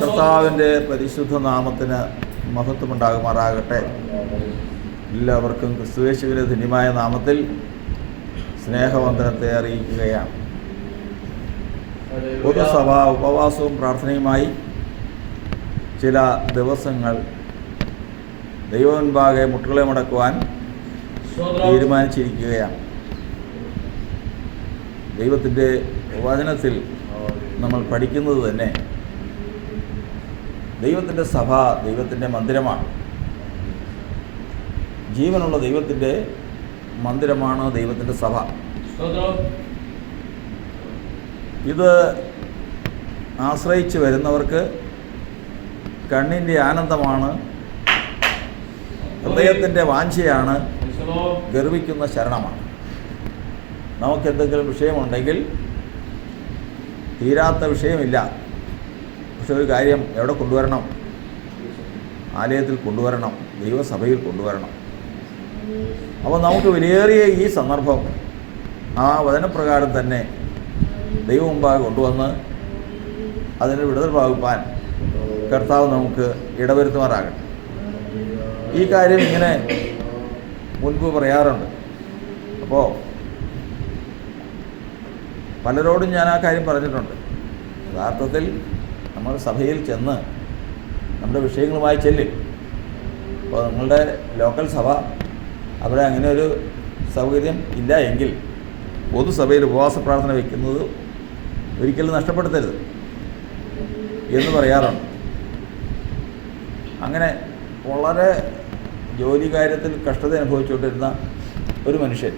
കർത്താവിൻ്റെ പരിശുദ്ധ നാമത്തിന് മഹത്വമുണ്ടാകുമാറാകട്ടെ. എല്ലാവർക്കും ക്രിസ്തുയേശുവിൻ്റെ ധന്യമായ നാമത്തിൽ സ്നേഹവന്ദനത്തെ അറിയിക്കുകയാണ്. പൊതുസഭ ഉപവാസവും പ്രാർത്ഥനയുമായി ചില ദിവസങ്ങൾ ദൈവമുൻപാകെ മുട്ടുകളെ മടക്കുവാൻ തീരുമാനിച്ചിരിക്കുകയാണ്. ദൈവത്തിൻ്റെ വചനത്തിൽ നമ്മൾ പഠിക്കുന്നത് തന്നെ ദൈവത്തിൻ്റെ സഭ ദൈവത്തിൻ്റെ മന്ദിരമാണ്. ജീവനുള്ള ദൈവത്തിൻ്റെ മന്ദിരമാണ് ദൈവത്തിൻ്റെ സഭ. ഇത് ആശ്രയിച്ച് വരുന്നവർക്ക് കണ്ണിൻ്റെ ആനന്ദമാണ്, ഹൃദയത്തിൻ്റെ വാഞ്ചയാണ്, ഗർവിക്കുന്ന ശരണമാണ്. നമുക്കെന്തെങ്കിലും വിഷയമുണ്ടെങ്കിൽ തീരാത്ത വിഷയമില്ല. പക്ഷെ ഒരു കാര്യം എവിടെ കൊണ്ടുവരണം? ആലയത്തിൽ കൊണ്ടുവരണം, ദൈവസഭയിൽ കൊണ്ടുവരണം. അപ്പോൾ നമുക്ക് വിലയേറിയ ഈ സന്ദർഭം ആ വചനപ്രകാരം തന്നെ ദൈവം മുമ്പാകെ കൊണ്ടുവന്ന് അതിന് വിടുതൽ പ്രാപിപ്പാൻ കർത്താവ് നമുക്ക് ഇടവരുത്തുമാറാകട്ടെ. ഈ കാര്യം ഇങ്ങനെ മുൻപ് പറയാറുണ്ട്. അപ്പോൾ പലരോടും ഞാൻ ആ കാര്യം പറഞ്ഞിട്ടുണ്ട്. യഥാർത്ഥത്തിൽ നമ്മൾ സഭയിൽ ചെന്ന് നമ്മുടെ വിഷയങ്ങളുമായി ചെല്ലും. അപ്പോൾ നിങ്ങളുടെ ലോക്കൽ സഭ അവിടെ അങ്ങനെ ഒരു സൗകര്യം ഇല്ല എങ്കിൽ പൊതുസഭയിൽ ഉപവാസ പ്രാർത്ഥന വയ്ക്കുന്നത് ഒരിക്കലും നഷ്ടപ്പെടുത്തരുത് എന്ന് പറയാറുണ്ട്. അങ്ങനെ വളരെ ജോലി കാര്യത്തിൽ കഷ്ടത അനുഭവിച്ചുകൊണ്ടിരുന്ന ഒരു മനുഷ്യൻ,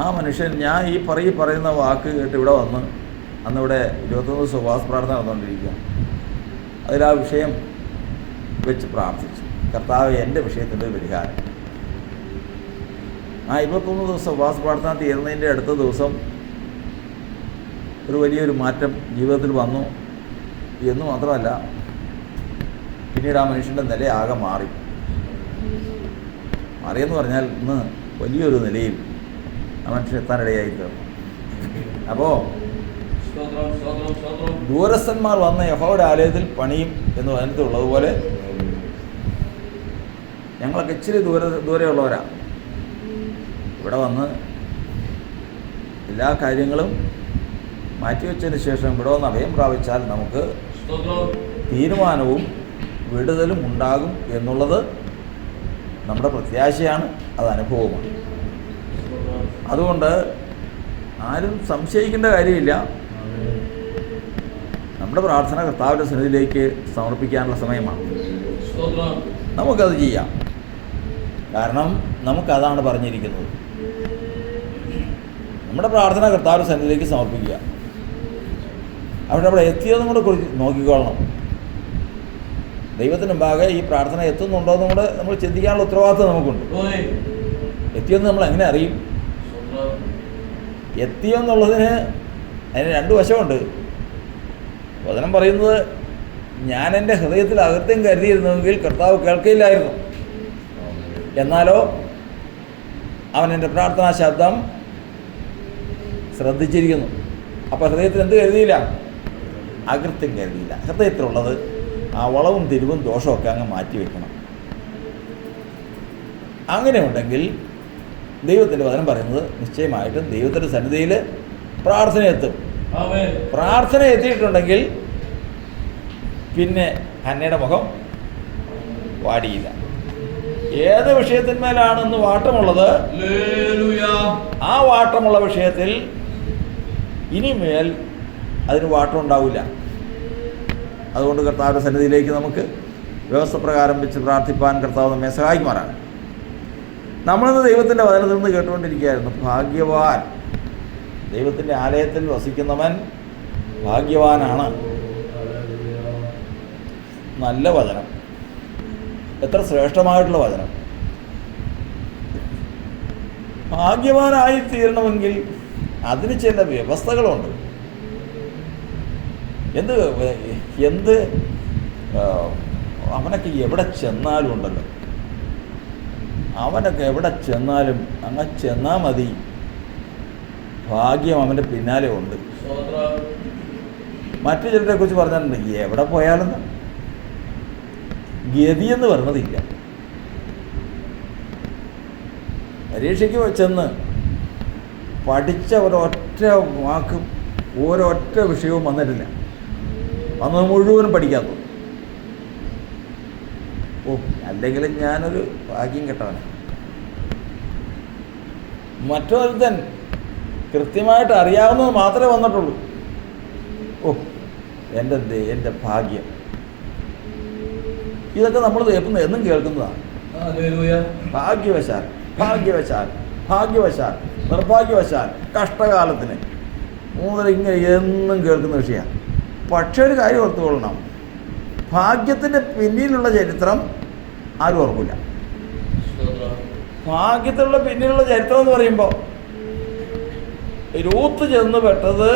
ആ മനുഷ്യൻ ഞാൻ ഈ പറയുന്ന വാക്ക് കേട്ട് ഇവിടെ വന്ന് അന്നിവിടെ 21 ദിവസം ഉപവാസ പ്രാർത്ഥന നടന്നുകൊണ്ടിരിക്കുക. അതിൽ ആ വിഷയം വെച്ച് പ്രാർത്ഥിച്ചു, കർത്താവ് എൻ്റെ വിഷയത്തിൻ്റെ ഒരു പരിഹാരം. ആ 21 ദിവസം ഉപവാസ പ്രാർത്ഥന തീർന്നതിൻ്റെ അടുത്ത ദിവസം ഒരു വലിയൊരു മാറ്റം ജീവിതത്തിൽ വന്നു എന്ന് മാത്രമല്ല, പിന്നീട് ആ മനുഷ്യൻ്റെ നില ആകെ മാറിയെന്ന് പറഞ്ഞാൽ ഇന്ന് വലിയൊരു നിലയിൽ ആ മനുഷ്യൻ എത്താനിടയായി തീർന്നു. അപ്പോൾ ദൂരസ്ഥന്മാർ വന്ന് യഹോവയുടെ ആലയത്തിൽ പണിയും എന്ന് വചനത്തിലുള്ളതുപോലെ ഞങ്ങളൊക്കെ ഇച്ചിരി ദൂരെയുള്ളവരാണ്. ഇവിടെ വന്ന് എല്ലാ കാര്യങ്ങളും മാറ്റിവെച്ചതിന് ശേഷം ഇവിടെ വന്ന് അഭയം പ്രാപിച്ചാൽ നമുക്ക് തീരുമാനവും വിടുതലും ഉണ്ടാകും എന്നുള്ളത് നമ്മുടെ പ്രത്യാശയാണ്, അത് അനുഭവമാണ്. അതുകൊണ്ട് ആരും സംശയിക്കേണ്ട കാര്യമില്ല. നമ്മുടെ പ്രാർത്ഥന കർത്താവിൻ്റെ സന്നിധിയിലേക്ക് സമർപ്പിക്കാനുള്ള സമയമാണ്. നമുക്കത് ചെയ്യാം. കാരണം നമുക്കതാണ് പറഞ്ഞിരിക്കുന്നത്. നമ്മുടെ പ്രാർത്ഥന കർത്താവിൻ്റെ സന്നിധിയിലേക്ക് സമർപ്പിക്കുക. അവിടെ എത്തിയതും കൂടെ നോക്കിക്കൊള്ളണം. ദൈവത്തിന് മുമ്പാകെ ഈ പ്രാർത്ഥന എത്തുന്നുണ്ടോ എന്നും കൂടെ നമ്മൾ ചിന്തിക്കാനുള്ള ഉത്തരവാദിത്വം നമുക്കുണ്ട്. എത്തിയെന്ന് നമ്മൾ എങ്ങനെ അറിയും? എത്തിയെന്നുള്ളതിന് അതിന് 2 വശമുണ്ട്. വചനം പറയുന്നത്, ഞാൻ എൻ്റെ ഹൃദയത്തിൽ അകത്യം കരുതിയിരുന്നുവെങ്കിൽ കർത്താവ് കേൾക്കയില്ലായിരുന്നു. എന്നാലോ അവൻ എൻ്റെ പ്രാർത്ഥനാ ശബ്ദം ശ്രദ്ധിച്ചിരിക്കുന്നു. അപ്പോൾ ഹൃദയത്തിൽ എന്ത് കരുതിയില്ല? അകൃത്യം കരുതിയില്ല. ഹൃദയത്തിലുള്ളത് ആ വളവും തിരിവും ദോഷമൊക്കെ അങ്ങ് മാറ്റിവെക്കണം. അങ്ങനെ ഉണ്ടെങ്കിൽ ദൈവത്തിൻ്റെ വചനം പറയുന്നത് നിശ്ചയമായിട്ടും ദൈവത്തിൻ്റെ സന്നിധിയിൽ പ്രാർത്ഥന എത്തും. പ്രാർത്ഥന എത്തിയിട്ടുണ്ടെങ്കിൽ പിന്നെ ഹന്നയുടെ മുഖം വാടിയില്ല. ഏത് വിഷയത്തിന്മേലാണെന്ന് വാട്ടമുള്ളത്, ആ വാട്ടമുള്ള വിഷയത്തിൽ ഇനിമേൽ അതിന് വാട്ടം ഉണ്ടാവില്ല. അതുകൊണ്ട് കർത്താവിൻ്റെ സന്നിധിയിലേക്ക് നമുക്ക് വ്യവസ്ഥ പ്രകാരം വെച്ച് പ്രാർത്ഥിപ്പാൻ കർത്താവ് നമ്മെ സഹായിക്കുമാറാണ്. നമ്മളിന്ന് ദൈവത്തിൻ്റെ വചനത്തിൽ നിന്ന് കേട്ടുകൊണ്ടിരിക്കുകയായിരുന്നു. ഭാഗ്യവാൻ, ദൈവത്തിൻ്റെ ആലയത്തിൽ വസിക്കുന്നവൻ ഭാഗ്യവാനാണ്. നല്ല വചനം, എത്ര ശ്രേഷ്ഠമായിട്ടുള്ള വചനം. ഭാഗ്യവാനായി തീരണമെങ്കിൽ അതിന് ചില വ്യവസ്ഥകളുണ്ട്. എന്ത് അവനൊക്കെ എവിടെ ചെന്നാലും ഉണ്ടല്ലോ, അവനൊക്കെ എവിടെ ചെന്നാലും അങ്ങ് ചെന്നാൽ മതി, ഭാഗ്യം അവൻ്റെ പിന്നാലെ ഉണ്ട്. മറ്റു ചിലരെ കുറിച്ച് പറഞ്ഞിട്ടുണ്ട്, എവിടെ പോയാലും ഗതിയെന്ന് പറഞ്ഞതില്ല. പരീക്ഷയ്ക്ക് ചെന്ന് പഠിച്ച ഒരൊറ്റ വാക്കും ഒരൊറ്റ വിഷയവും വന്നിട്ടില്ല. വന്നത് മുഴുവനും പഠിക്കാത്തത്. അല്ലെങ്കിലും ഞാനൊരു ഭാഗ്യം കെട്ടവനാണ്. മറ്റൊരുത്തൻ കൃത്യമായിട്ട് അറിയാവുന്നത് മാത്രമേ വന്നിട്ടുള്ളൂ. എൻ്റെ ഭാഗ്യം. ഇതൊക്കെ നമ്മൾ എന്നും കേൾക്കുന്നതാണ്. ഭാഗ്യവശാൽ ഭാഗ്യവശാൽ ഭാഗ്യവശാൽ നിർഭാഗ്യവശാൽ കഷ്ടകാലത്തിന് മുതൽ ഇങ്ങനെ എന്നും കേൾക്കുന്ന വിഷയമാണ്. പക്ഷേ ഒരു കാര്യം ഓർത്തുകൊള്ളണം, ഭാഗ്യത്തിൻ്റെ പിന്നിലുള്ള ചരിത്രം ആരും ഓർക്കില്ല. ഭാഗ്യത്തിലുള്ള പിന്നിലുള്ള ചരിത്രം എന്ന് പറയുമ്പോൾ രൂത്ത് ചെന്ന് പെട്ടത്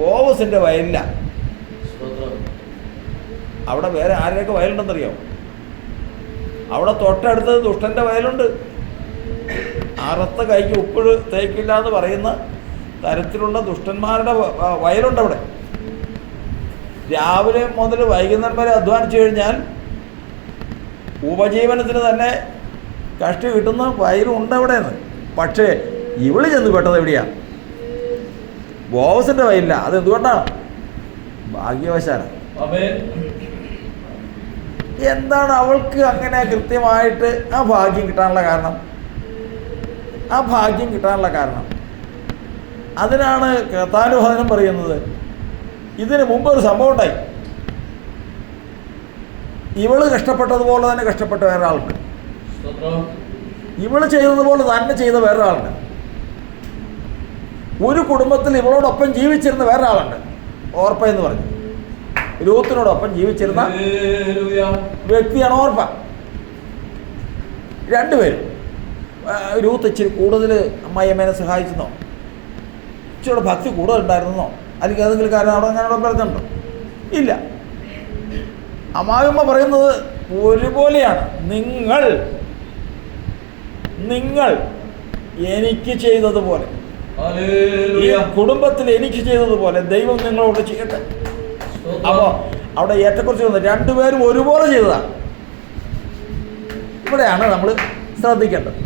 ബോവസിൻ്റെ വയലിലാണ്. അവിടെ വേറെ ആരെയൊക്കെ വയലുണ്ടെന്നറിയാമോ? അവിടെ തൊട്ടടുത്ത് ദുഷ്ടൻ്റെ വയലുണ്ട്. അറുത്ത കൈക്ക് ഉപ്പ് തേക്കില്ല എന്ന് പറയുന്ന തരത്തിലുള്ള ദുഷ്ടന്മാരുടെ വയലുണ്ട് അവിടെ. രാവിലെ മുതൽ വൈകുന്നേരം വരെ അധ്വാനിച്ചു കഴിഞ്ഞാൽ ഉപജീവനത്തിന് തന്നെ കഷ്ടി കിട്ടുന്ന വയലുണ്ട് അവിടെ നിന്ന്. പക്ഷേ ഇവള് ചെന്ന് പെട്ടത് എവിടെയാണ്? ബോവസിൻ്റെ വയലില്ല. അതെന്തുകൊണ്ടാണ്? ഭാഗ്യവശാല. എന്താണ് അവൾക്ക് അങ്ങനെ കൃത്യമായിട്ട് ആ ഭാഗ്യം കിട്ടാനുള്ള കാരണം? ആ ഭാഗ്യം കിട്ടാനുള്ള കാരണം അതിനാണ് കഥാനുഭവനം പറയുന്നത്. ഇതിന് മുമ്പ് ഒരു സംഭവം ഉണ്ടായി. ഇവള് കഷ്ടപ്പെട്ടതുപോലെ തന്നെ കഷ്ടപ്പെട്ട വേറൊരാളുണ്ട്. ഇവള് ചെയ്തതുപോലെ തന്നെ ചെയ്ത വേറൊരാളുണ്ട്. ഒരു കുടുംബത്തിൽ ഇവളോടൊപ്പം ജീവിച്ചിരുന്ന വേറൊരാളുണ്ട്. ഓർപ്പ എന്ന് പറഞ്ഞു, രൂത്തിനോടൊപ്പം ജീവിച്ചിരുന്ന വ്യക്തിയാണ് ഓർപ്പ. രണ്ടുപേരും. രൂത്ത് ഇച്ചിരി കൂടുതൽ അമ്മായിയമ്മേനെ സഹായിച്ചെന്നോ, ഇച്ചിരി ഭക്തി കൂടുതലുണ്ടായിരുന്നോ, അല്ലെങ്കിൽ ഏതെങ്കിലും കാര്യം അവിടെ അങ്ങനെ പറഞ്ഞിട്ടുണ്ടോ? ഇല്ല. അമ്മായിയമ്മ പറയുന്നത് ഒരുപോലെയാണ്. നിങ്ങൾ എനിക്ക് ചെയ്തതുപോലെ, ഈ കുടുംബത്തിൽ എനിക്ക് ചെയ്തതുപോലെ ദൈവം നിങ്ങളോട് ചെയ്യട്ടെ. അപ്പോൾ അവിടെ ഏറ്റക്കുറിച്ച് വന്നത് രണ്ടുപേരും ഒരുപോലെ ചെയ്തതാണ്. ഇവിടെയാണ് നമ്മൾ ശ്രദ്ധിക്കേണ്ടത്.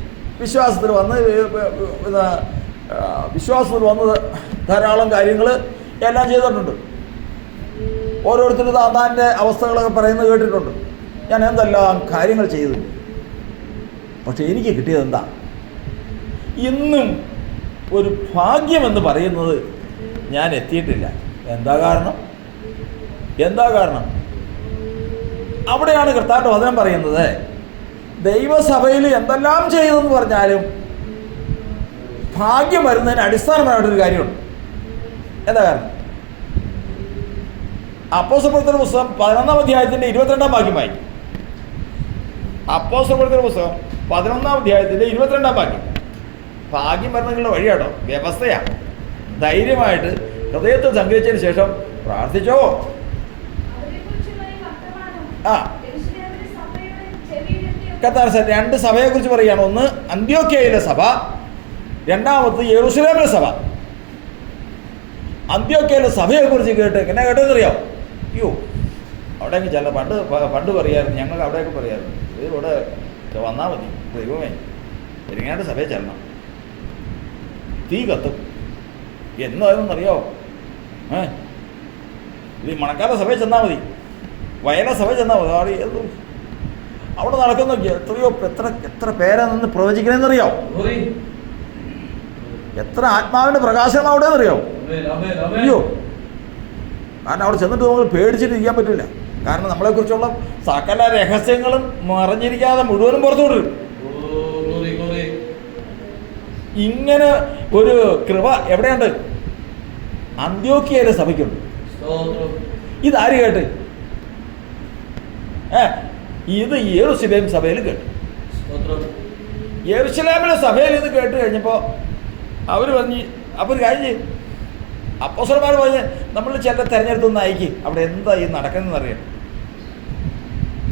വിശ്വാസത്തിൽ വന്ന് ധാരാളം കാര്യങ്ങൾ എല്ലാം ചെയ്തിട്ടുണ്ട്. ഓരോരുത്തരും താൻ്റെ അവസ്ഥകളൊക്കെ പറയുന്നത് കേട്ടിട്ടുണ്ട്. ഞാൻ എന്തെല്ലാം കാര്യങ്ങൾ ചെയ്തു. പക്ഷെ എനിക്ക് കിട്ടിയത് എന്താ? ഇന്നും ഒരു ഭാഗ്യമെന്ന് പറയുന്നത് ഞാൻ എത്തിയിട്ടില്ല. എന്താ കാരണം? അവിടെയാണ് കർത്താവിൻ്റെ വചനം പറയുന്നത്, ദൈവസഭയിൽ എന്തെല്ലാം ചെയ്തെന്ന് പറഞ്ഞാലും ഭാഗ്യം വരുന്നതിന് അടിസ്ഥാനമായിട്ടൊരു കാര്യമുണ്ട്. എന്താ കാരണം? അപ്പോസ്തലപ്രവൃത്തിയുടെ പുസ്തകം 11-ാം അധ്യായത്തിൻ്റെ 22-ാം വാക്യം വായിക്കും. അപ്പോസ്തലപ്രവൃത്തിയുടെ പുസ്തകം 11-ാം അധ്യായത്തിൻ്റെ 22-ാം വാക്യം. ഭാഗ്യം വരുന്നതിനുള്ള വഴിയാട്ടോ, വ്യവസ്ഥയാണ്. ധൈര്യമായിട്ട് ഹൃദയത്തിൽ സംഗ്രഹിച്ചതിന് ശേഷം പ്രാർത്ഥിച്ചോ. കർത്താവ് രണ്ട് സഭയെക്കുറിച്ച് പറയുകയാണ്. ഒന്ന് അന്ത്യോക്യയിലെ സഭ, രണ്ടാമത് യെരൂശലേമിലെ സഭ. അന്ത്യോക്യയിലെ സഭയെക്കുറിച്ച് കേട്ട് എന്നെ കേട്ടതെന്നറിയാമോ? അയ്യോ, അവിടെയൊക്കെ ചില പണ്ട് പറയായിരുന്നു, ഞങ്ങൾ അവിടെയൊക്കെ പറയായിരുന്നു, ഇവിടെ വന്നാൽ മതി, ദൈവമേ പെരിങ്ങാണ്ട് സഭയിൽ ചെല്ലണം, തീ കത്തും. എന്താണെന്നറിയോ? ഈ മണക്കാല സഭയിൽ ചെന്നാൽ മതി, വയല സഭയിൽ ചെന്നാൽ മതി. അവിടെ നടക്കുന്ന എത്രയോ എത്ര പേരാ നിന്ന് പ്രവചിക്കണമെന്നറിയോ? എത്ര ആത്മാവിൻ്റെ പ്രകാശനം അവിടെ എന്നറിയോ? അയ്യോ, കാരണം അവിടെ ചെന്നിട്ട് നമുക്ക് പേടിച്ചിട്ട് ഇരിക്കാൻ പറ്റില്ല. കാരണം നമ്മളെക്കുറിച്ചുള്ള സകല രഹസ്യങ്ങളും മറിഞ്ഞിരിക്കാതെ മുഴുവനും പുറത്തു വിടും. ഇങ്ങനെ ഒരു കൃപ എവിടെയുണ്ട്? അന്ത്യോക്യയിലെ സഭയ്ക്കുണ്ട്. ഇതാര് കേട്ട്? ഇത് യെരൂശലേം സഭയിൽ കേട്ടു. യെരൂശലേമിലെ സഭയിൽ ഇത് കേട്ട് കഴിഞ്ഞപ്പോൾ അവർ പറഞ്ഞ്, അപ്പോൾ ഒരു കാര്യം ചെയ്യും, അപ്പോസ്തലന്മാർ പറഞ്ഞ് നമ്മൾ ചില തിരഞ്ഞെടുത്തൊന്ന് അയക്കി, അവിടെ എന്താ ഈ നടക്കുന്നതെന്ന് അറിയാം.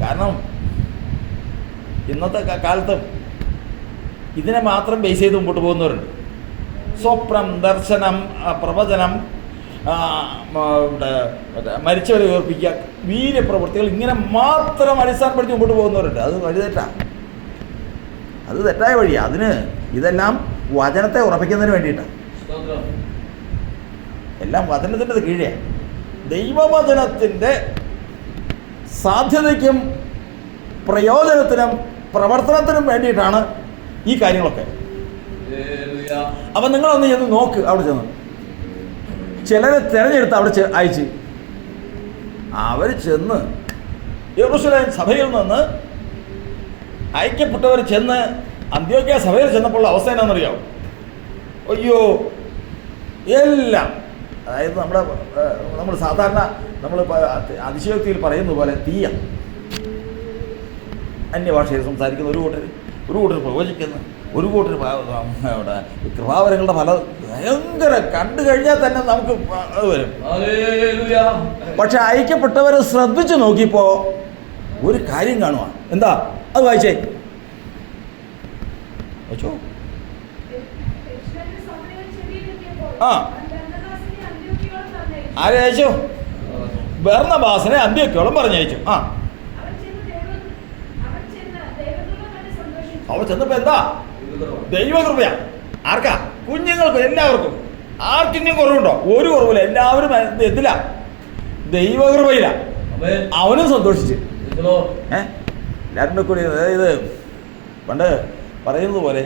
കാരണം ഇന്നത്തെ കാലത്തും ഇതിനെ മാത്രം ബേസ് ചെയ്ത് മുമ്പോട്ട് പോകുന്നവരുണ്ട്. സ്വപ്നം, ദർശനം, പ്രവചനം, മരിച്ചവരെ ഉയർപ്പിക്കുക, വീര്യപ്രവൃത്തികൾ, ഇങ്ങനെ മാത്രം അടിസ്ഥാനപ്പെടുത്തി മുമ്പോട്ട് പോകുന്നവരുണ്ട്. അത് വഴിതെറ്റാണ്, അത് തെറ്റായ വഴിയാണ്. അതിന് ഇതെല്ലാം വചനത്തെ ഉറപ്പിക്കുന്നതിന് വേണ്ടിയിട്ടാണ്. എല്ലാം വചനത്തിൻ്റെ കീഴേ, ദൈവവചനത്തിൻ്റെ സാധ്യതയ്ക്കും പ്രയോജനത്തിനും പ്രവർത്തനത്തിനും വേണ്ടിയിട്ടാണ് ഈ കാര്യങ്ങളൊക്കെ. അപ്പം നിങ്ങളൊന്ന് ചെന്ന് നോക്ക്. അവിടെ ചെന്ന് ചിലരെ തിരഞ്ഞെടുത്ത് അവിടെ അയച്ച് അവർ ചെന്ന് യെരൂശലേം സഭയിൽ നിന്ന് അയക്കപ്പെട്ടവർ ചെന്ന് അന്ത്യോക്യ സഭയിൽ ചെന്നപ്പോൾ അവസ്ഥ എന്നാണെന്നറിയാമോ? അയ്യോ, എല്ലാം, അതായത് നമ്മൾ സാധാരണ നമ്മൾ അതിശയോക്തിയിൽ പറയുന്ന പോലെ തീയ. അന്യഭാഷയിൽ സംസാരിക്കുന്ന ഒരു കൂട്ടർ പ്രവചിക്കുന്ന ഒരു കൂട്ടർ കൃപാവരങ്ങളുടെ ഫലം ഭയങ്കര കണ്ടു കഴിഞ്ഞാൽ തന്നെ നമുക്ക് അത് വരും. പക്ഷെ അയക്കപ്പെട്ടവരെ ശ്രദ്ധിച്ചു നോക്കിയപ്പോൾ ഒരു കാര്യം കാണുക. എന്താ? അത് വായിച്ചേ. വായിച്ചോ. ആ ആരെ അയച്ചു? ബർന്നബാസിനെ അന്ത്യോക്യോളം പറഞ്ഞയച്ചു. ആ അവ ചെന്നപ്പോ എന്താ? ദൈവകൃപയാ. ആർക്കാ? കുഞ്ഞുങ്ങൾക്കും, എല്ലാവർക്കും. ആർക്കെങ്കിലും കുറവുണ്ടോ? ഒരു കുറവില്ല. എല്ലാവരും എന്തില്ല? ദൈവകൃപയില്ല. അവനും സന്തോഷിച്ച്. എല്ലാവരുടെ കൂടി. അതായത് പണ്ട് പറയുന്നത് പോലെ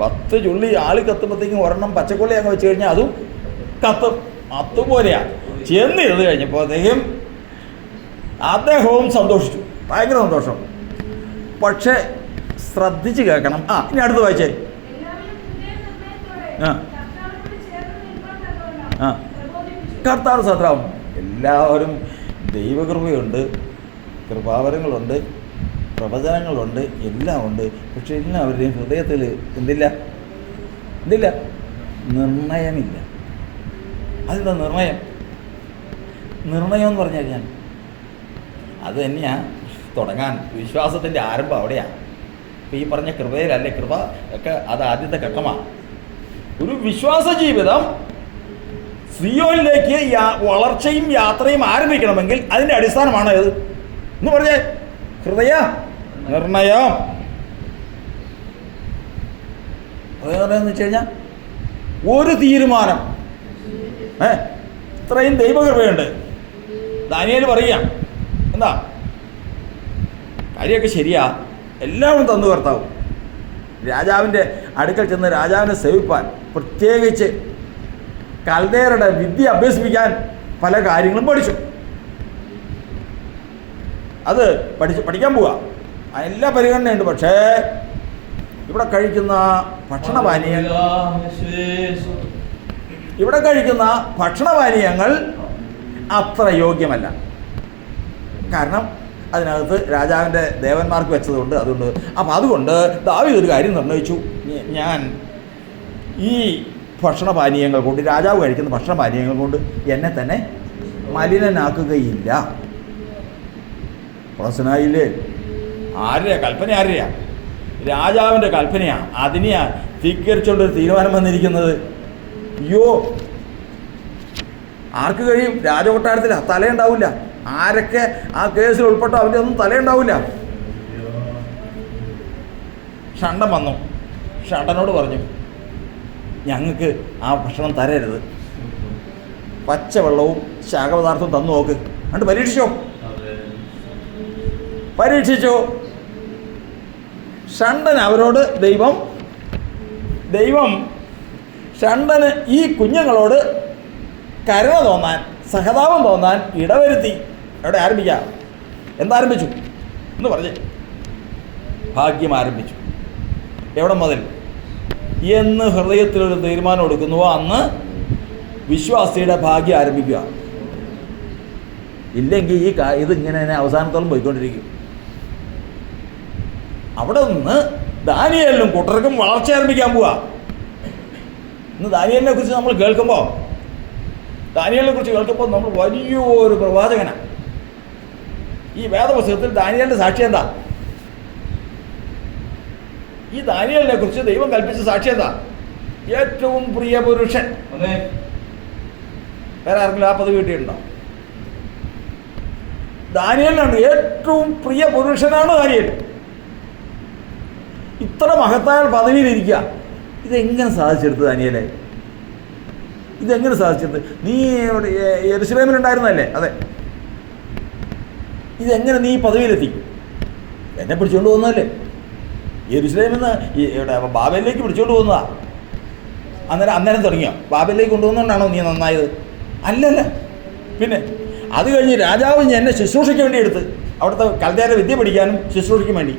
10 ചുള്ളി ആളി കത്തുമ്പോഴത്തേക്കും ഒരെണ്ണം പച്ചക്കൊള്ളി അങ്ങ് വെച്ച് കഴിഞ്ഞാൽ അതും കത്തും. അതുപോലെയാ. ചെന്നിരുന്ന് കഴിഞ്ഞപ്പോൾ അദ്ദേഹവും സന്തോഷിച്ചു. ഭയങ്കര സന്തോഷം. പക്ഷേ ശ്രദ്ധിച്ച് കേൾക്കണം. ഇനി അടുത്ത് വായിച്ചേ. കർത്താവ് സത്രാവും. എല്ലാവരും ദൈവകൃപയുണ്ട്, കൃപാവരങ്ങളുണ്ട്, പ്രവചനങ്ങളുണ്ട്, എല്ലാം ഉണ്ട്. പക്ഷെ എല്ലാവരുടെയും ഹൃദയത്തിൽ എന്തില്ല? നിർണയമില്ല. അതെന്താ നിർണയം? നിർണയം എന്ന് പറഞ്ഞു കഴിഞ്ഞാൽ അത് തന്നെയാണ് തുടങ്ങാൻ വിശ്വാസത്തിൻ്റെ ആരംഭം. അവിടെയാണ്. ഇപ്പം ഈ പറഞ്ഞ കൃപയിലല്ലേ? കൃപ ഒക്കെ അത് ആദ്യത്തെ ഘട്ടമാണ്. ഒരു വിശ്വാസ ജീവിതം സിയോനിലേക്ക് വളർച്ചയും യാത്രയും ആരംഭിക്കണമെങ്കിൽ അതിൻ്റെ അടിസ്ഥാനമാണ് ഏത് എന്ന് പറഞ്ഞേ? ഹൃദയ നിർണയം. എന്ന് വെച്ച് കഴിഞ്ഞാൽ ഒരു തീരുമാനം. ഇത്രയും ദൈവകൃപയുണ്ട്. ദാനിയേൽ പറയുക എന്താ? കാര്യമൊക്കെ ശരിയാ, എല്ലാം തന്നു കർത്താവ്. രാജാവിൻ്റെ അടുക്കൽ ചെന്ന് രാജാവിനെ സേവിപ്പാൻ, പ്രത്യേകിച്ച് കൽദേയരുടെ വിദ്യ അഭ്യസിപ്പിക്കാൻ പല കാര്യങ്ങളും പഠിച്ചു. അത് പഠിക്കാൻ പോവുക. എല്ലാ പരിഗണനയുണ്ട്. പക്ഷേ ഇവിടെ കഴിക്കുന്ന ഭക്ഷണപാനീയങ്ങൾ അത്ര യോഗ്യമല്ല. കാരണം അതിനകത്ത് രാജാവിൻ്റെ ദേവന്മാർക്ക് വെച്ചതുകൊണ്ട്. അതുകൊണ്ട് ദാവീദ് ഒരു കാര്യം നിർണ്ണയിച്ചു. ഞാൻ ഈ ഭക്ഷണപാനീയങ്ങൾ കൊണ്ട്, രാജാവ് കഴിക്കുന്ന ഭക്ഷണപാനീയങ്ങൾ കൊണ്ട് എന്നെ തന്നെ മലിനനാക്കുകയില്ല. പ്രശ്നമായില്ലേ? ആരുടെയാ കൽപ്പന? ആരുടെയാ? രാജാവിൻ്റെ കൽപ്പനയാണ്. അതിനെയാ ധിക്കരിച്ചുകൊണ്ടൊരു തീരുമാനം വന്നിരിക്കുന്നത്. അയ്യോ, ആർക്ക് കഴിയും? രാജകൊട്ടാരത്തിൽ തലയുണ്ടാവില്ല. ആരൊക്കെ ആ കേസിൽ ഉൾപ്പെട്ടോ അവൻ്റെ ഒന്നും തലയുണ്ടാവില്ല. ഷണ്ടൻ വന്നു. ഷണ്ടനോട് പറഞ്ഞു, ഞങ്ങൾക്ക് ആ ഭക്ഷണം തരരുത്, പച്ചവെള്ളവും ശാഖപദാർത്ഥവും തന്നു നോക്ക്. കണ്ട് പരീക്ഷിച്ചു. ഷണ്ടൻ അവരോട് ദൈവം ഷണ്ടന് ഈ കുഞ്ഞുങ്ങളോട് കരുണ തോന്നാൻ, സഹതാപം തോന്നാൻ ഇടവരുത്തി. എവിടെ ആരംഭിക്കാം? എന്താരംഭിച്ചു എന്ന് പറഞ്ഞ് ഭാഗ്യം ആരംഭിച്ചു. എവിടെ മുതൽ? എന്ന് ഹൃദയത്തിലൊരു തീരുമാനം എടുക്കുന്നുവോ അന്ന് വിശ്വാസിയുടെ ഭാഗ്യം ആരംഭിക്കുക. ഇല്ലെങ്കിൽ ഇതിങ്ങനെ അവസാനത്തോളം പോയിക്കൊണ്ടിരിക്കും. അവിടെ നിന്ന് ദാനിയേലിനും കൂട്ടർക്കും വളർച്ച ആരംഭിക്കാൻ പോവുക. ഇന്ന് ദാനിയേലിനെ കുറിച്ച് നമ്മൾ കേൾക്കുമ്പോൾ നമ്മൾ വലിയൊരു പ്രവാചകനാണ്. ഈ വേദപുസ്തകത്തിൽ ദാനിയേലിൻ്റെ സാക്ഷി എന്താ? ഈ ദാനിയേലിനെ കുറിച്ച് ദൈവം കൽപ്പിച്ച സാക്ഷി എന്താ? ഏറ്റവും പ്രിയ പുരുഷൻ. വേറെ ആർക്കെങ്കിലും ആ പദവി കിട്ടിയിട്ടുണ്ടോ? ദാനിയേലിനാണ് ഏറ്റവും പ്രിയ പുരുഷനാണ് ദാനിയേൽ. ഇത്ര മഹത്തായ പദവിയിലിരിക്കുക. ഇതെങ്ങനെ സാധിച്ചെടുത്ത് ദാനിയേലേ? ഇതെങ്ങനെ സാധിച്ചെടുത്ത്? നീ യെരുശലേമിലുണ്ടായിരുന്നല്ലേ? അതെ. ഇതെങ്ങനെ നീ പദവിയിലെത്തി? എന്നെ പിടിച്ചുകൊണ്ട് പോകുന്നതല്ലേ? യെരുശലേമിൽ നിന്ന് ഇവിടെ ബാബേലിലേക്ക് പിടിച്ചുകൊണ്ട് പോകുന്നതാ. അന്നേരം തുടങ്ങിയോ? ബാബേലിലേക്ക് കൊണ്ടുപോകുന്നതുകൊണ്ടാണോ നീ നന്നായത്? അല്ലല്ല. പിന്നെ അത് കഴിഞ്ഞ് രാജാവ് എന്നെ ശുശ്രൂഷയ്ക്ക് വേണ്ടി എടുത്ത്, അവിടുത്തെ കൽദേയരുടെ വിദ്യ പഠിക്കാനും ശുശ്രൂഷയ്ക്കും വേണ്ടി.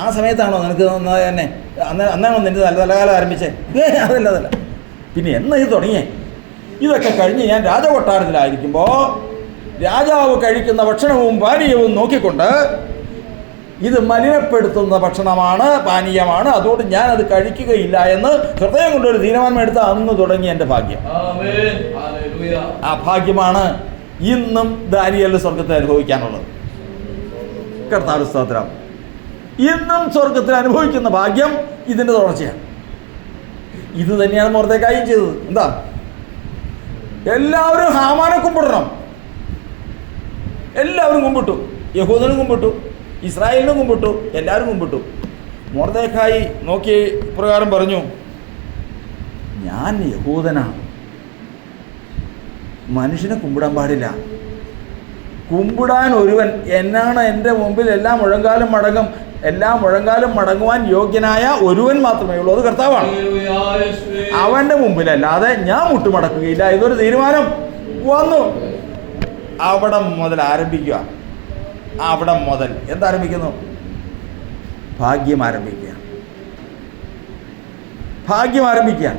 ആ സമയത്താണോ നിനക്ക് നന്നായി തന്നെ? അന്നാണോ നിൻ്റെ നല്ല കാലം ആരംഭിച്ചേ? അതല്ല. പിന്നെ എന്നാ ഇത് തുടങ്ങിയേ? ഇതൊക്കെ കഴിഞ്ഞ് ഞാൻ രാജകൊട്ടാരത്തിലായിരിക്കുമ്പോൾ രാജാവ് കഴിക്കുന്ന ഭക്ഷണവും പാനീയവും നോക്കിക്കൊണ്ട് ഇത് മലിനപ്പെടുത്തുന്ന ഭക്ഷണമാണ്, പാനീയമാണ്, അതുകൊണ്ട് ഞാനത് കഴിക്കുകയില്ല എന്ന് ഹൃദയം കൊണ്ടൊരു തീരുമാനം എടുത്ത അന്ന് തുടങ്ങി എൻ്റെ ഭാഗ്യം. ആ ഭാഗ്യമാണ് ഇന്നും ദാനിയേൽ സ്വർഗത്തെ അനുഭവിക്കാനുള്ളത്. കർത്താവ് സ്തോത്രം. ഇന്നും സ്വർഗത്തിൽ അനുഭവിക്കുന്ന ഭാഗ്യം ഇതിൻ്റെ തുടർച്ചയാണ്. ഇത് തന്നെയാണ് മൊർദെഖായിയും ചെയ്തത്. എന്താ? എല്ലാവരും ഹാമാനെ കുമ്പിടണം. എല്ലാവരും കുമ്പിട്ടു. യഹൂദനും കുമ്പിട്ടു, ഇസ്രായേലിനും കുമ്പിട്ടു, എല്ലാവരും കുമ്പിട്ടു. മൊർദെഖായി നോക്കി ഇപ്രകാരം പറഞ്ഞു, ഞാൻ യഹൂദനാണ്, മനുഷ്യനെ കുമ്പിടാൻ പാടില്ല. കുമ്പിടാൻ ഒരുവൻ എന്നാണ് എൻ്റെ മുമ്പിൽ എല്ലാ മുഴങ്കാലും മടങ്ങുവാൻ യോഗ്യനായ ഒരുവൻ മാത്രമേ ഉള്ളൂ, അത് കർത്താവാണ്. അവൻ്റെ മുമ്പിലല്ലാതെ ഞാൻ മുട്ടുമടക്കുകയില്ല. ഇതൊരു തീരുമാനം വന്നു. അവിടെ മുതൽ ആരംഭിക്കുക. അവിടെ മുതൽ എന്താരംഭിക്കുന്നു? ഭാഗ്യം ആരംഭിക്കുക. ഭാഗ്യം ആരംഭിക്കുക.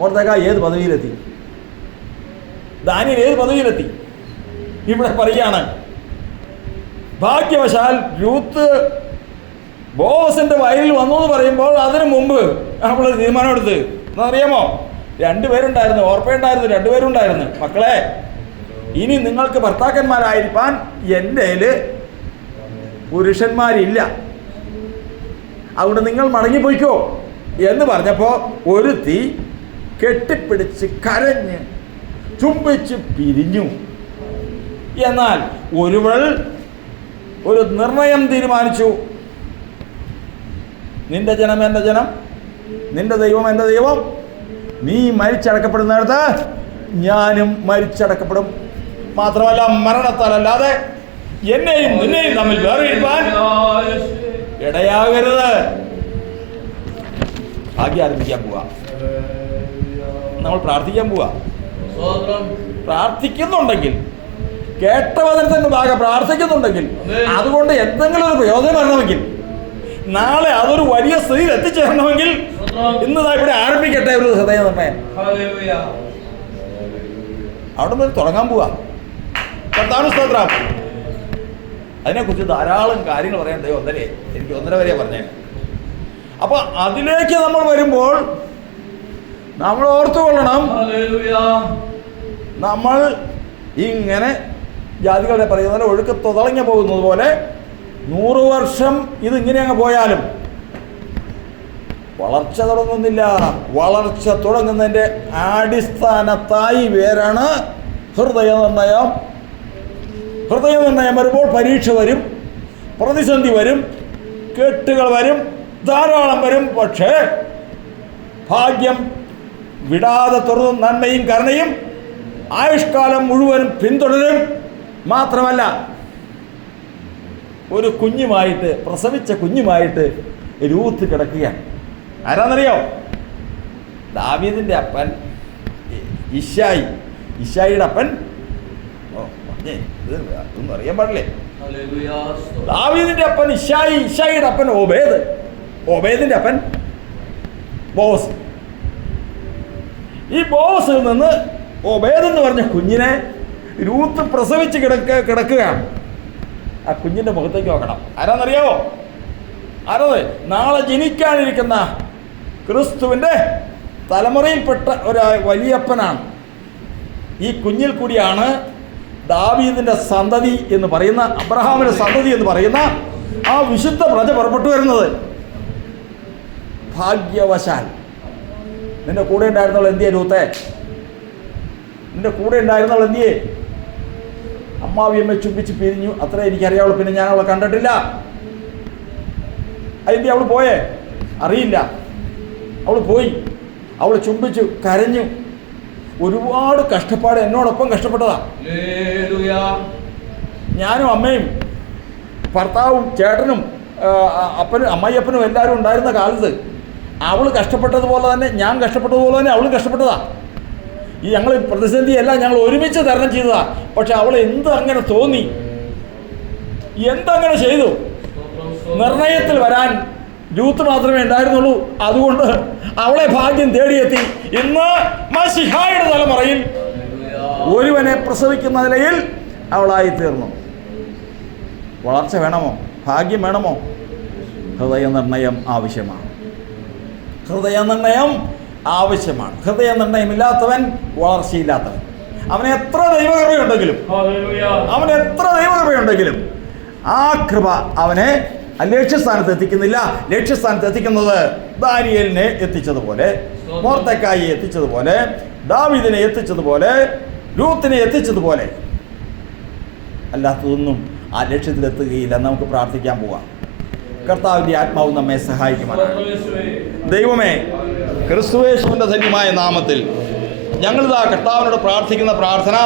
മൊർദെഖായി ഏത് പദവിയിലെത്തി? ദാനിയേൽ ഏത് പദവിയിലെത്തി? ഇവിടെ പറയുകയാണ്, ഭാഗ്യവശാൽ രൂത്ത് ബോസിന്റെ വയലിൽ വന്നു എന്ന് പറയുമ്പോൾ അതിനു മുമ്പ് നമ്മളൊരു തീരുമാനം എടുത്ത്. എന്നറിയാമോ? 2 പേരുണ്ടായിരുന്നു, ഓർപ്പയുണ്ടായിരുന്നു, 2 പേരുണ്ടായിരുന്നു. മക്കളെ, ഇനി നിങ്ങൾക്ക് ഭർത്താക്കന്മാരായിരിക്കാൻ എൻ്റെ പുരുഷന്മാരില്ല, അതുകൊണ്ട് നിങ്ങൾ മടങ്ങിപ്പോയിക്കോ എന്ന് പറഞ്ഞപ്പോൾ ഒരുത്തി കെട്ടിപ്പിടിച്ച് കരഞ്ഞ് ചുംബിച്ച് പിരിഞ്ഞു. എന്നാൽ ഒരുവൾ ഒരു നിർണയം തീരുമാനിച്ചു. നിന്റെ ജനം എൻ്റെ ജനം, നിന്റെ ദൈവം എൻ്റെ ദൈവം. നീ മരിച്ചടക്കപ്പെടുന്നിടത്ത് ഞാനും മരിച്ചടക്കപ്പെടും. മാത്രമല്ല, മരണത്താലല്ലാതെ എന്നെയും നിന്നെയും തമ്മിൽ വേർതിരിപ്പാൻ ഇടയാകരുത്. ഭാഗ്യം ആരംഭിക്കാൻ പോവാ. നമ്മൾ പ്രാർത്ഥിക്കാൻ പോവാ. പ്രാർത്ഥിക്കുന്നുണ്ടെങ്കിൽ, കേട്ടവചനത്തിൻ്റെ ഭാഗം പ്രാർത്ഥിക്കുന്നുണ്ടെങ്കിൽ, അതുകൊണ്ട് എന്തെങ്കിലും ഒരു പ്രയോജനം വരണമെങ്കിൽ, നാളെ അതൊരു വലിയ സ്ഥിതിയിൽ എത്തിച്ചേരണമെങ്കിൽ ഇന്ന് ഇവിടെ ആരംഭിക്കട്ടെ ഒരു ഹൃദയ നിർണയം. അവിടെ നിന്ന് തുടങ്ങാൻ പോവാ. കർത്താവിന് സ്തോത്രം. അതിനെക്കുറിച്ച് ധാരാളം കാര്യങ്ങൾ പറയണ്ടേ. എനിക്ക് 1.5 വരെ പറഞ്ഞേ. അപ്പൊ അതിലേക്ക് നമ്മൾ വരുമ്പോൾ നമ്മൾ ഓർത്തുകൊള്ളണം, നമ്മൾ ഇങ്ങനെ ജാതികളുടെ പറയുന്നതിന് ഒഴുക്ക് തുതളങ്ങി പോകുന്നത് പോലെ 100 വർഷം ഇതിങ്ങനെ അങ്ങ് പോയാലും വളർച്ച തുടങ്ങുന്നില്ല. വളർച്ച തുടങ്ങുന്നതിൻ്റെ അടിസ്ഥാനത്തായി വേരാണ് ഹൃദയനിർണയം. ഹൃദയനിർണയം വരുമ്പോൾ പരീക്ഷ വരും, പ്രതിസന്ധി വരും, കെട്ടുകൾ വരും, ധാരാളം വരും. പക്ഷേ ഭാഗ്യം വിടാതെ തുറന്നും നന്മയും കരുണയും ആയുഷ്കാലം മുഴുവനും പിന്തുടരും. മാത്രമല്ല, ഒരു കുഞ്ഞുമായിട്ട്, പ്രസവിച്ച കുഞ്ഞുമായിട്ട് രൂത്ത് കിടക്കുകയാണ്. ആരാന്നറിയോ? ദാവീദിൻ്റെ അപ്പൻ ഇശായിയുടെ അപ്പൻ. ഇതൊന്നും അറിയാൻ പാടില്ലേ? ദാവീദിൻ്റെ അപ്പൻ ഇശായിയുടെ അപ്പൻ ഓബേദിൻ്റെ അപ്പൻ ബോസ്. ഈ ബോസിൽ നിന്ന് ഓബേദ് എന്ന് പറഞ്ഞ കുഞ്ഞിനെ രൂത്ത് പ്രസവിച്ച് കിടക്കുകയാണ്. ആ കുഞ്ഞിൻ്റെ മുഖത്തേക്ക് നോക്കണം. ആരാന്നറിയാവോ? ആരത്? നാളെ ജനിക്കാനിരിക്കുന്ന ക്രിസ്തുവിൻ്റെ തലമുറയിൽപ്പെട്ട ഒരു വലിയപ്പനാണ്. ഈ കുഞ്ഞിൽ കൂടിയാണ് ദാവീദിൻ്റെ സന്തതി എന്ന് പറയുന്ന, അബ്രഹാമിൻ്റെ സന്തതി എന്ന് പറയുന്ന ആ വിശുദ്ധ പ്രജ പുറപ്പെട്ടു വരുന്നത്. ഭാഗ്യവശാൽ നിന്റെ കൂടെ ഉണ്ടായിരുന്നവൾ എന്തിയെ? രൂത്തേ, നിന്റെ കൂടെ ഉണ്ടായിരുന്നവൾ എന്തിയെ? അമ്മാവിയമ്മ ചുംബിച്ച് പിരിഞ്ഞു, അത്രേ എനിക്കറിയാവുള്ളൂ. പിന്നെ ഞാൻ അവളെ കണ്ടിട്ടില്ല. അതിൻ്റെ അവൾ പോയേ? അറിയില്ല. അവൾ പോയി, അവൾ ചുംബിച്ചു, കരഞ്ഞു. ഒരുപാട് കഷ്ടപ്പാട് എന്നോടൊപ്പം കഷ്ടപ്പെട്ടതാ. ഞാനും അമ്മയും ഭർത്താവും ചേട്ടനും അപ്പനും അമ്മായിയപ്പനും എല്ലാവരും ഉണ്ടായിരുന്ന കാലത്ത് അവൾ കഷ്ടപ്പെട്ടതുപോലെ തന്നെ ഞാൻ കഷ്ടപ്പെട്ടതുപോലെ തന്നെ അവളും കഷ്ടപ്പെട്ടതാ. ഈ ഞങ്ങൾ പ്രതിസന്ധിയെല്ലാം ഞങ്ങൾ ഒരുമിച്ച് തരണം ചെയ്തതാ. പക്ഷെ അവൾ അങ്ങനെ തോന്നി, എന്തങ്ങനെ ചെയ്തു? നിർണയത്തിൽ വരാൻ രൂത്ത് മാത്രമേ ഉണ്ടായിരുന്നുള്ളൂ. അതുകൊണ്ട് അവളെ ഭാഗ്യം തേടിയെത്തി. ഇന്ന് മശിഹായുടെ തലമുറയിൽ ഒരുവനെ പ്രസവിക്കുന്ന നിലയിൽ അവളായി തീർന്നു. വളർച്ച വേണമോ? ഭാഗ്യം വേണമോ? ഹൃദയനിർണയം ആവശ്യമാണ്. ഹൃദയനിർണയം ആവശ്യമാണ്. ഹൃദയനിർണയമില്ലാത്തവൻ വളർച്ചയില്ലാത്തവൻ. അവന് എത്ര ദൈവകൃപയുണ്ടെങ്കിലും ആ കൃപ അവനെ ലക്ഷ്യസ്ഥാനത്ത് എത്തിക്കുന്നില്ല. ലക്ഷ്യസ്ഥാനത്ത് എത്തിക്കുന്നത് ദാനിയേലിനെ എത്തിച്ചതുപോലെ, മൊർദെഖായിയെ എത്തിച്ചതുപോലെ, ദാവീദിനെ എത്തിച്ചതുപോലെ, രൂത്തിനെ എത്തിച്ചതുപോലെ. അല്ലാത്തതൊന്നും ആ ലക്ഷ്യത്തിലെത്തുകയില്ല. നമുക്ക് പ്രാർത്ഥിക്കാൻ പോവാം. കർത്താവിൻ്റെ ആത്മാവ് നമ്മെ സഹായിക്കുമാണ്. ദൈവമേ, ക്രിസ്തുയേശുവിൻ്റെ ധന്യമായ നാമത്തിൽ ഞങ്ങളിതാ കർത്താവിനോട് പ്രാർത്ഥിക്കുന്ന പ്രാർത്ഥന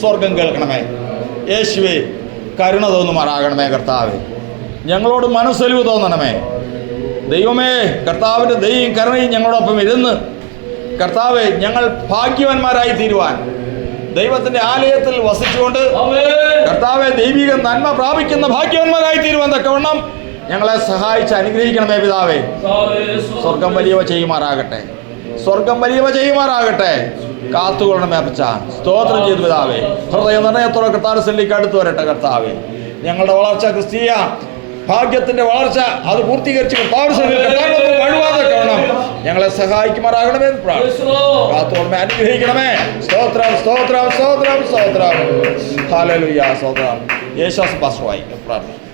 സ്വർഗം കേൾക്കണമേ. യേശുവേ, കരുണ തോന്നുമാറാകണമേ. കർത്താവേ, ഞങ്ങളോട് മനസ്സലിവ് തോന്നണമേ. ദൈവമേ, കർത്താവിൻ്റെ ദയയും കരുണയും ഞങ്ങളോടൊപ്പം ഇരുന്ന് കർത്താവെ, ഞങ്ങൾ ഭാഗ്യവാന്മാരായി തീരുവാൻ, ദൈവത്തിൻ്റെ ആലയത്തിൽ വസിച്ചുകൊണ്ട് കർത്താവെ ദൈവിക നന്മ പ്രാപിക്കുന്ന ഭാഗ്യവാന്മാരായി തീരുവാൻ തക്കവണ്ണം ഞങ്ങളെ സഹായിച്ച് അനുഗ്രഹിക്കണമേ പിതാവേ. സ്വർഗം വലിയവ ചെയ്യുമാറാകട്ടെ. സ്വർഗം വലിയവ ചെയ്യുമാറാകട്ടെ. കാത്തുകൊള്ളണമേ അപ്പച്ച. സ്തോത്രം ചെയ്തു പിതാവേ. ഹൃദയ നിർണയത്തോടെ കർത്താവിലേക്ക് അടുത്തു വരട്ടെ കർത്താവേ. ഞങ്ങളുടെ വളർച്ച, ക്രിസ്തീയ ഭാഗ്യത്തിന്റെ വളർച്ച, അത് പൂർത്തീകരിച്ച് വഴുവാതെ കാണണം. ഞങ്ങളെ സഹായിക്കുമാറാകണമേ. കാത്തുകൊള്ളണമേ, അനുഗ്രഹിക്കണമേ. സ്തോത്രം, സ്തോത്രം, സ്തോത്രം, സ്തോത്രം. ഹല്ലേലൂയ, സ്തോത്രം. യേശുവാസ് പാസ്റ്ററായി പ്രാർത്ഥിക്കുന്നു.